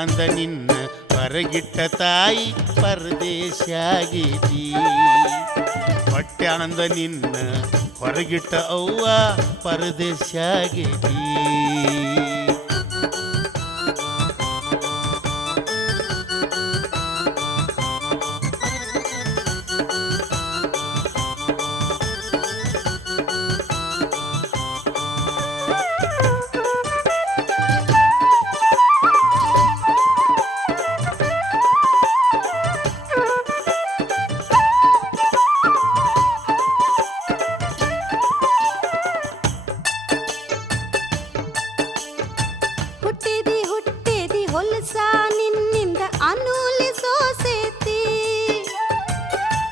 ಅಂದ ನಿನ್ನ ಹೊರಗಿಟ್ಟ ತಾಯಿ ಪರದೇಶಾಗೈತಿ ಹೊಟ್ಯಾನಂದ ನಿನ್ನ ಹೊರಗಿಟ್ಟ ಅವ್ವ ಪರದೇಶಾಗೈತಿ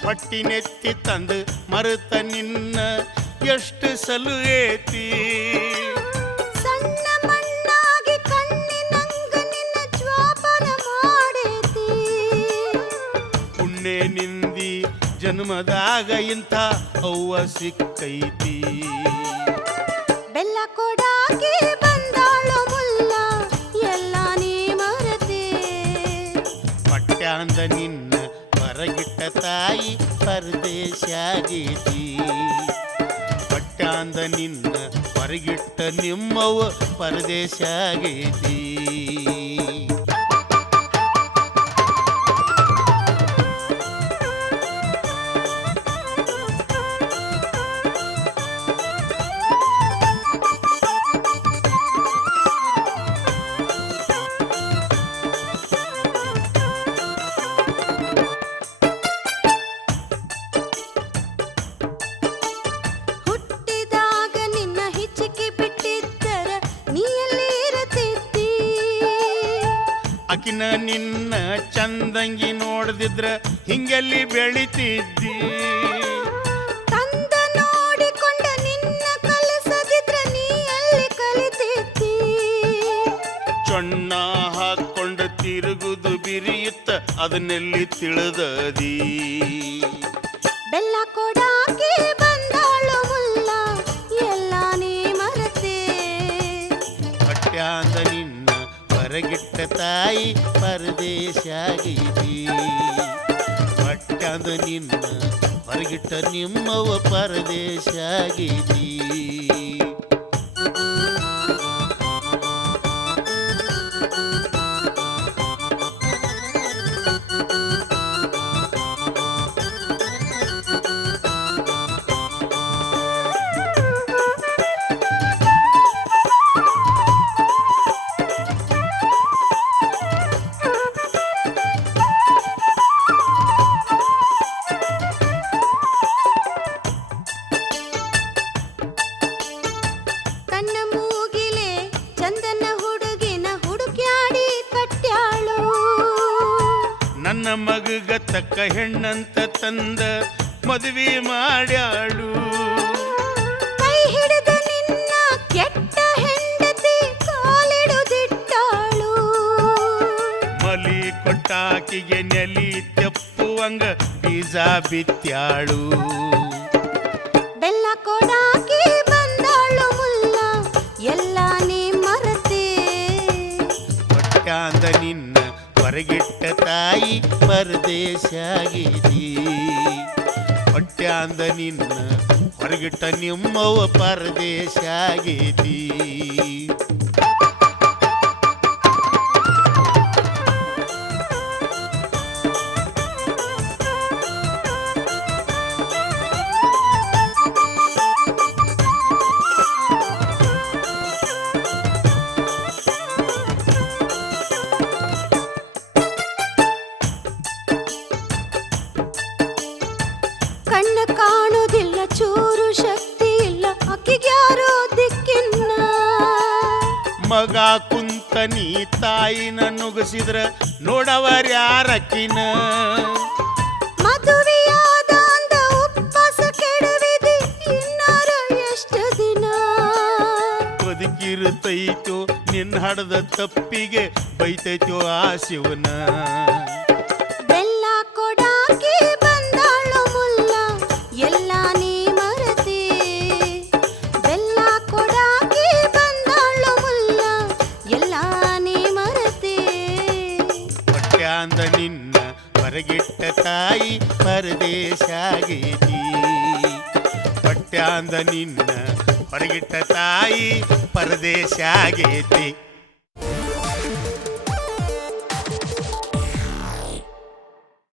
ಹೊಟ್ಟಿನೆತ್ತಿ ತಂದು ಮರುತ ನಿನ್ನ ಎಷ್ಟು ಸಲುವೇತಿ ಸಣ್ಣ ಮಣ್ಣಾಗಿ ಕಣ್ಣಿನಂಗ ನಿನ್ನ ಜ್ವಾಪನ ಮಾಡೇತಿ ಪುಣ್ಯ ನಿಂದಿ ಜನ್ಮದಾಗ ಇಂಥ ಅವ್ವ ಸಿಕ್ಕೈತಿ ಬೆಲ್ಲ ಕೊಡಾಗಿ ಬಂದಾಳು ಮುಲ್ಲ ಎಲ್ಲ ನೀ ಮರತೆ ಹೊಟ್ಯಾಂದ ನಿನ್ನ ಹೊರಗಿಟ್ಟ ತಾಯಿ ಪರದೇಶಾಗೈತಿ ಹೊಟ್ಯಾಂದ ನಿನ್ನ ಹೊರಗಿಟ್ಟ ನಿಮ್ಮವ್ವ ಪರದೇಶಾಗೈತಿ ಅಕಿನ ನಿನ್ನ ಚಂದಂಗಿ ನೋಡ್ದಿದ್ರ ಹಿಂಗೆಲ್ಲಿ ಬೆಳಿತಿದ್ದಿ ತಂದ ನೋಡಿಕೊಂಡ ನಿನ್ನ ಕಲಿಸದಿದ್ರ ನೀ ಎಲ್ಲಿ ಕಲಿತಿದ್ದಿ ಚೊಣ್ಣ ಹಾಕೊಂಡ ತಿರುಗುದು ಬಿರಿಯುತ್ತ ಅದನ್ನೆಲ್ಲಿ ತಿಳಿದದಿ ಬೆಲ್ಲ ಕೊಡಾಕಿ ಬಂದಾಳು ಮುಲ್ಲ ಎಲ್ಲ ನೀ ಮರತೆ ಹೊಟ್ಯಾಂದ ನಿನ್ನ ಹೊರಗಿಟ್ಟ ತಾಯಿ ಪರದೇಶಾಗೈತಿ ಹೊಟ್ಯಾಂದ ನಿನ್ನ ಹೊರಗಿಟ್ಟ ನಿಮ್ಮವ್ವ ಪರದೇಶಾಗೈತಿ ನನ್ನ ಮಗಗ ತಕ್ಕ ಹೆಣ್ಣಂತ ತಂದ ಮದುವೆ ಮಾಡ್ಯಾಳು ಕೈ ಹಿಡಿದ ನಿನ್ನ ಕೆಟ್ಟ ಹೆಂಡತಿ ಕಾಲಿಡುದಿಟ್ಟಾಳು ಮಲಿ ಕೊಟ್ಟಾಕಿಗೆ ನೆಲಿ ತೆಪ್ಪುವಂಗ ಬೀಜ ಬಿತ್ಯಾಳು ಬೆಲ್ಲ ಕೊಡಾಕಿ ಬಂದಾಳು ಮುಲ್ಲ ಎಲ್ಲ ನೀ ಮರತೆ ಹೊಟ್ಯಾಂದ ನಿನ್ನ ಹೊರಗಿಟ್ಟ ತಾಯಿ ಪರದೇಶಾಗೈತಿ ಹೊಟ್ಯಾಂದ ನಿನ್ನ ಹೊರಗಿಟ್ಟ ನಿಮ್ಮವ್ವ ಪರದೇಶಾಗೈತಿ ಕಣ್ಣು ಕಾಣುವುದಿಲ್ಲ ಚೂರು ಶಕ್ತಿ ಇಲ್ಲ ಅಕ್ಕಿಗ್ಯಾರೋ ದಿಕ್ಕಿನ್ನ ಮಗ ಕುಂತ ನೀ ತಾಯಿನ ನುಗ್ಸಿದ್ರ ನೋಡವರ್ಯಾರಕ್ಕಿನ ಮದುವೆಯಾದ ಅಂದ ಉಪವಾಸ ಕೆಡವಿದಿ ಇನ್ನಾರ ಎಷ್ಟು ದಿನ ಬದುಕಿರುತ್ತೈತೋ ನಿನ್ನ ಹಡದ ತಪ್ಪಿಗೆ ಬೈತೈತೋ ಆ ಶಿವನ ಬೆಲ್ಲ ಕೊಡಾಕಿ ಬಂದಾಳು ಮುಲ್ಲ ಎಲ್ಲ ನೀ ಮರತೆ ಬೆಲ್ಲ ಕೊಡಾಕಿ ಬಂದಾಳು ಮುಲ್ಲ ಎಲ್ಲ ನೀ ಮರತೆ ಪರದೇಶ ಆಗೇತಿ ಹೊಟ್ಯಾಂದ ನಿನ್ನ ಹೊರಗಿಟ್ಟ ತಾಯಿ ಪರದೇಶ ಆಗೇತಿ